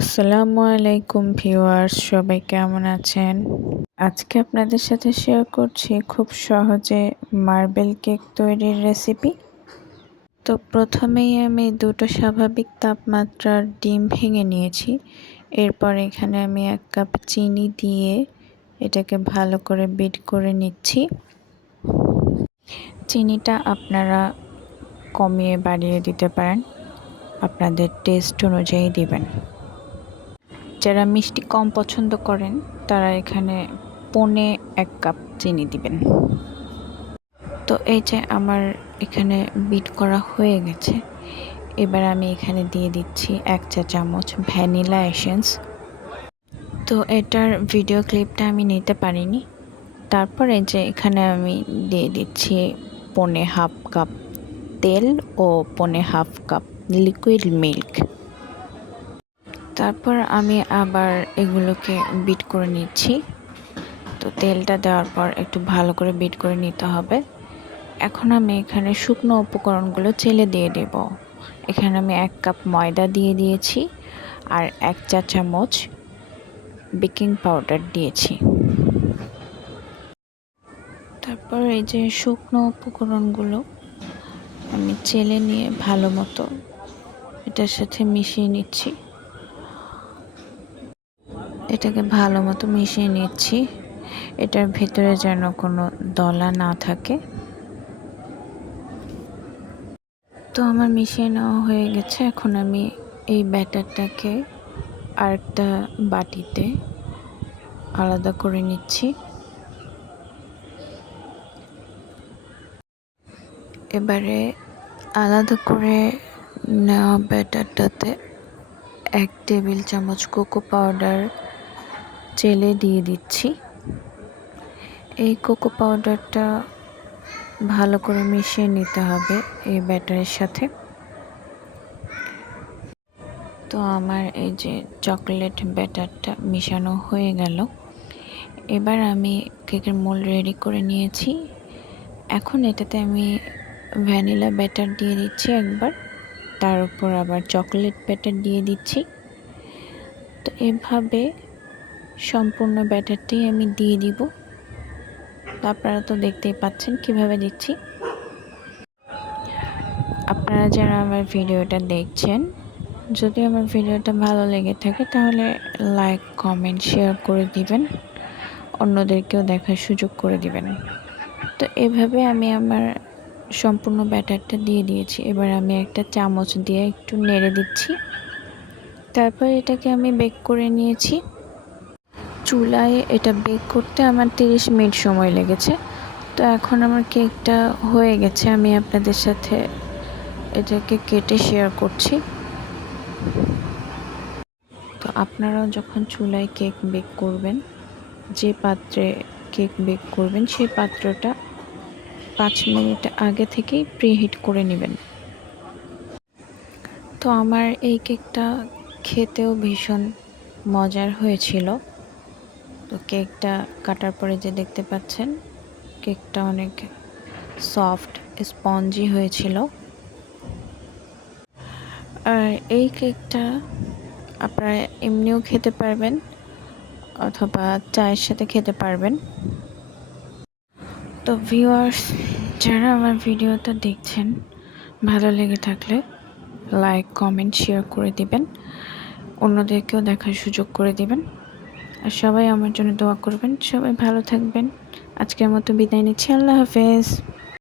আসসালামু আলাইকুম ভিউয়ার্স, সবাই কেমন আছেন? আজকে আপনাদের সাথে শেয়ার করছি খুব সহজে মার্বেল কেক তৈরির রেসিপি তো প্রথমেই আমি দুটো স্বাভাবিক তাপমাত্রার ডিম ভেঙে নিয়েছি। এরপর এখানে আমি এক কাপ চিনি দিয়ে এটাকে ভালো করে বিট করে নিচ্ছি। চিনিটা আপনারা কমিয়ে বাড়িয়ে দিতে পারেন। আপনাদের টেস্ট অনুযায়ী দিবেন। যারা মিষ্টি কম পছন্দ করেন, তারা এখানে পনে এক কাপ চিনি দিবেন। তো এই যে আমার এখানে বিট করা হয়ে গেছে। এবার আমি এখানে দিয়ে দিচ্ছি এক চা চামচ ভ্যানিলা এসেন্স। তো এটার ভিডিও ক্লিপটা আমি নিতে পারিনি। তারপরে যে এখানে আমি দিয়ে দিচ্ছি পনে হাফ কাপ তেল ও পনে হাফ কাপ লিকুইড মিল্ক। তারপর আমি আবার এগুলোকে বিট করে নিচ্ছি। তো তেলটা দেওয়ার পর একটু ভালো করে বিট করে নিতে হবে। এখন আমি এখানে শুকনো উপকরণগুলো চেলে দিয়ে দেব। এখানে আমি এক কাপ ময়দা দিয়ে দিয়েছি আর এক চা চামচ বেকিং পাউডার দিয়েছি। তারপর এই যে শুকনো উপকরণগুলো আমি চেলে নিয়ে ভালো মতো এটার সাথে মিশিয়ে নিচ্ছি। এটাকে ভালো মতো মিশিয়ে নিচ্ছি। এটার ভেতরে যেন কোনো দলা না থাকে। তো আমার মিশিয়ে নেওয়া হয়ে গেছে। এখন আমি এই ব্যাটারটাকে আরেকটা বাটিতে আলাদা করে নিচ্ছি। এবারে আলাদা করে নেওয়া ব্যাটারটাতে এক টেবিল চামচ কোকো পাউডার চেলে দিয়ে দিচ্ছি। এই কোকো পাউডারটা ভালো করে মিশিয়ে নিতে হবে এই ব্যাটারের সাথে। তো আমার এই যে চকলেট ব্যাটারটা মিশানো হয়ে গেল। এবার আমি কেকের মোল রেডি করে নিয়েছি। এখন এটাতে আমি ভ্যানিলা ব্যাটার দিয়ে দিচ্ছি একবার। তার উপর আবার চকলেট ব্যাটার দিয়ে দিচ্ছি। তো এভাবে সম্পূর্ণ ব্যাটারটাই আমি দিয়ে দিব। আপনারা তো দেখতেই পাচ্ছেন কীভাবে দিচ্ছি। আপনারা যারা আমার ভিডিওটা দেখছেন, যদি আমার ভিডিওটা ভালো লেগে থাকে তাহলে লাইক, কমেন্ট, শেয়ার করে দিবেন। অন্যদেরকেও দেখার সুযোগ করে দিবেন। তো এভাবে আমি আমার সম্পূর্ণ ব্যাটারটা দিয়ে দিয়েছি। এবার আমি একটা চামচ দিয়ে একটু নেড়ে দিচ্ছি। তারপর এটাকে আমি বেক করে নিয়েছি। চুলায় এটা বেক করতে আমার তিরিশ মিনিট সময় লেগেছে। তো এখন আমার কেকটা হয়ে গেছে, আমি আপনাদের সাথে এটাকে কেটে শেয়ার করছি। তো আপনারাও যখন চুলায় কেক বেক করবেন, যে পাত্রে কেক বেক করবেন, সেই পাত্রটা পাঁচ মিনিট আগে থেকেই প্রিহিট করে নেবেন। তো আমার এই কেকটা খেতেও ভীষণ মজার হয়েছিল। তো কেকটা কাটার পরে যে দেখতে পাচ্ছেন, কেকটা অনেক সফট, স্পঞ্জি হয়েছিল। আর এই কেকটা আপনারা এমনিও খেতে পারবেন অথবা চায়ের সাথে খেতে পারবেন। তো ভিউয়ার্স, যারা আমার ভিডিওটা দেখছেন, ভালো লেগে থাকলে লাইক, কমেন্ট, শেয়ার করে দিবেন। অন্যদেরকেও দেখার সুযোগ করে দিবেন। আর সবাই আমার জন্য দোয়া করবেন। সবাই ভালো থাকবেন। আজকের মতো বিদায় নিচ্ছি। আল্লাহ হাফেজ।